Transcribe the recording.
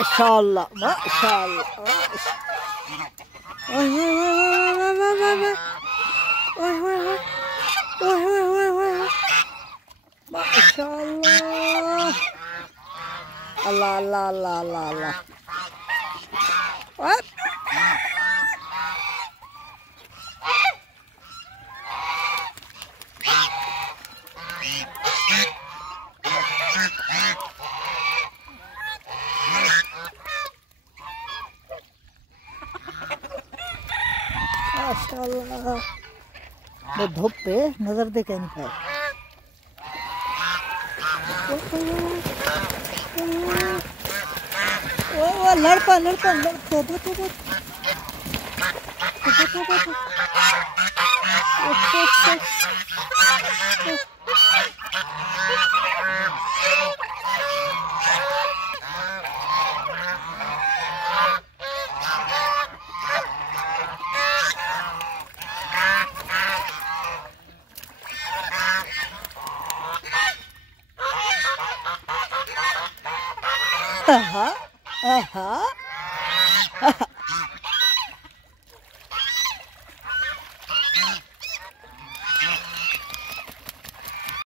माशाअल्लाह माशाअल्लाह। ओए ओए ओए ओए ओए ओए ओए ओए माशाअल्लाह। अल्लाह अल्लाह अल्लाह अल्लाह अल्लाह। माशाअल्लाह। मैं धूप पे नजर दे के नहीं पाया। वो लड़का लड़का लड़का aha aha